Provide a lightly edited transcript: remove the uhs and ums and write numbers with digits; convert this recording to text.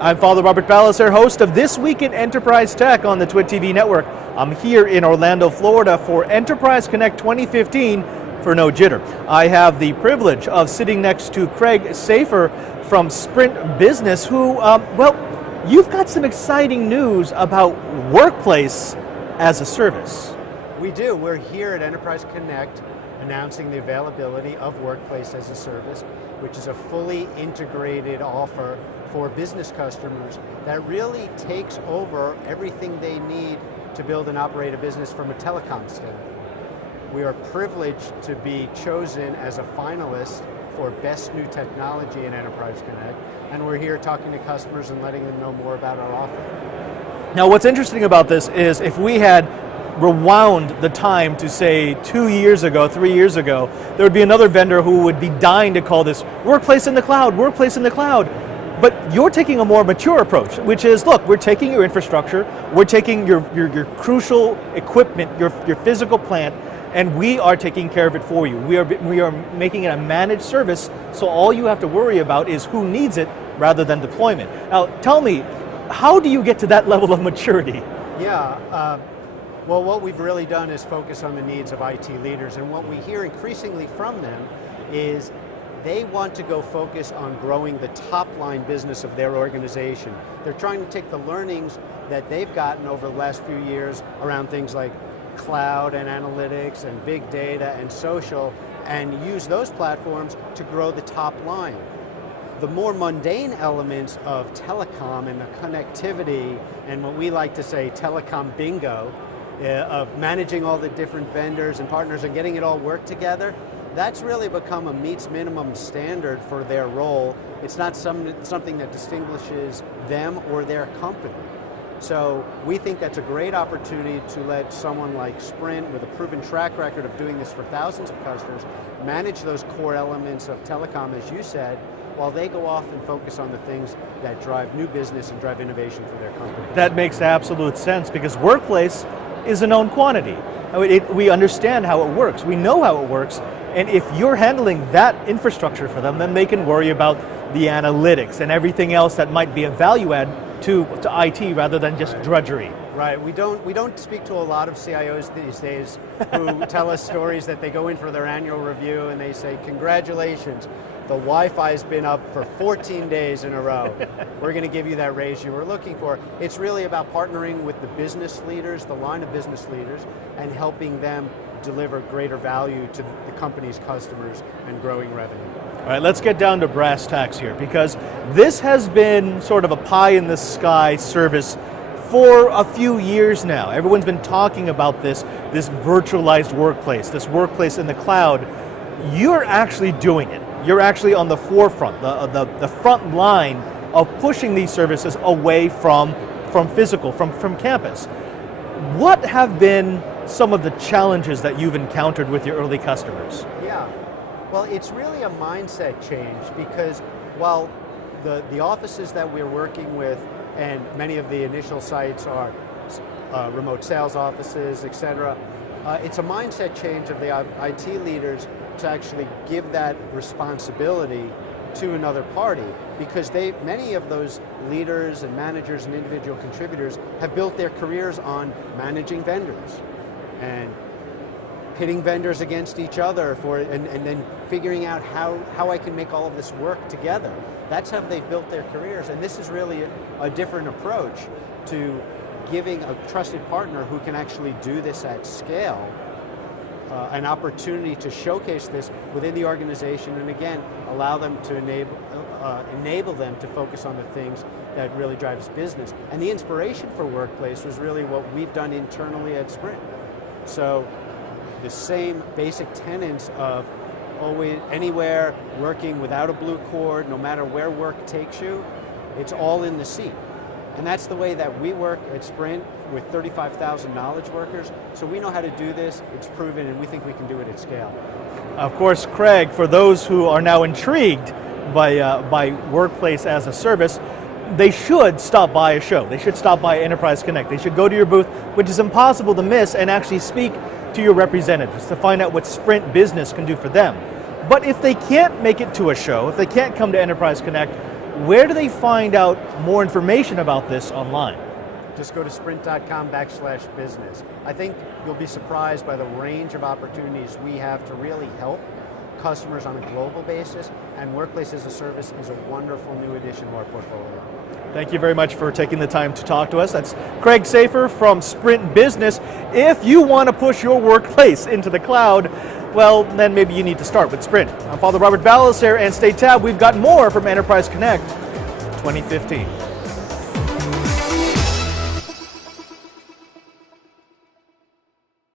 I'm Father Robert Balliser, host of This Week in Enterprise Tech on the Twit TV network. I'm here in Orlando, Florida for Enterprise Connect 2015 for No Jitter. I have the privilege of sitting next to Craig Safir from Sprint Business, who, well, you've got some exciting news about workplace as a service. We do. We're here at Enterprise Connect announcing the availability of Workplace as a Service, which is a fully integrated offer for business customers that really takes over everything they need to build and operate a business from a telecom standpoint. We are privileged to be chosen as a finalist for Best New Technology in Enterprise Connect, and we're here talking to customers and letting them know more about our offer. Now, what's interesting about this is if we had rewound the time to say 2 years ago, 3 years ago, there would be another vendor who would be dying to call this workplace in the cloud, workplace in the cloud. But you're taking a more mature approach, which is, look, we're taking your infrastructure, we're taking your crucial equipment, your physical plant, and we are taking care of it for you. We are making it a managed service, so all you have to worry about is who needs it rather than deployment. Now, tell me, how do you get to that level of maturity? Yeah. Well, what we've really done is focus on the needs of IT leaders, and what we hear increasingly from them is they want to go focus on growing the top line business of their organization. They're trying to take the learnings that they've gotten over the last few years around things like cloud and analytics and big data and social and use those platforms to grow the top line. The more mundane elements of telecom and the connectivity and what we like to say Telecom Bingo, of managing all the different vendors and partners and getting it all work together, that's really become a meets minimum standard for their role. It's not something that distinguishes them or their company. So we think that's a great opportunity to let someone like Sprint, with a proven track record of doing this for thousands of customers, manage those core elements of telecom, as you said, while they go off and focus on the things that drive new business and drive innovation for their company. That makes absolute sense, because workplace is a known quantity. We understand how it works, we know how it works, and if you're handling that infrastructure for them, then they can worry about the analytics and everything else that might be a value add to IT rather than just drudgery. Right, we don't speak to a lot of CIOs these days who tell us stories that they go in for their annual review and they say, congratulations, the Wi-Fi's been up for 14 days in a row. We're going to give you that raise you were looking for. It's really about partnering with the business leaders, the line of business leaders, and helping them deliver greater value to the company's customers and growing revenue. All right, let's get down to brass tacks here, because this has been sort of a pie-in-the-sky service for a few years now. Everyone's been talking about this virtualized workplace, this workplace in the cloud. You're actually doing it. You're actually on the forefront, the front line of pushing these services away from physical, from campus. What have been some of the challenges that you've encountered with your early customers? Yeah, well, it's really a mindset change, because while the offices that we're working with and many of the initial sites are remote sales offices, et cetera, it's a mindset change of the IT leaders to actually give that responsibility to another party, because many of those leaders and managers and individual contributors have built their careers on managing vendors and pitting vendors against each other and then figuring out how I can make all of this work together. That's how they've built their careers, and this is really a different approach to giving a trusted partner who can actually do this at scale an opportunity to showcase this within the organization, and again, allow them to enable them to focus on the things that really drives business. And the inspiration for Workplace was really what we've done internally at Sprint. So the same basic tenets of always, anywhere, working without a blue cord, no matter where work takes you, it's all in the seat. And that's the way that we work at Sprint with 35,000 knowledge workers. So we know how to do this, it's proven, and we think we can do it at scale. Of course, Craig, for those who are now intrigued by Workplace as a Service, they should stop by a show. They should stop by Enterprise Connect. They should go to your booth, which is impossible to miss, and actually speak to your representatives to find out what Sprint Business can do for them. But if they can't make it to a show, if they can't come to Enterprise Connect, Where do they find out more information about this online? Just go to sprint.com/business. I think you'll be surprised by the range of opportunities we have to really help customers on a global basis, and Workplace as a Service is a wonderful new addition to our portfolio. Thank you very much for taking the time to talk to us. That's Craig Safir from Sprint Business. If you want to push your workplace into the cloud, well, then maybe you need to start with Sprint. I'm Father Robert Ballas here, and stay tabbed. We've got more from Enterprise Connect 2015.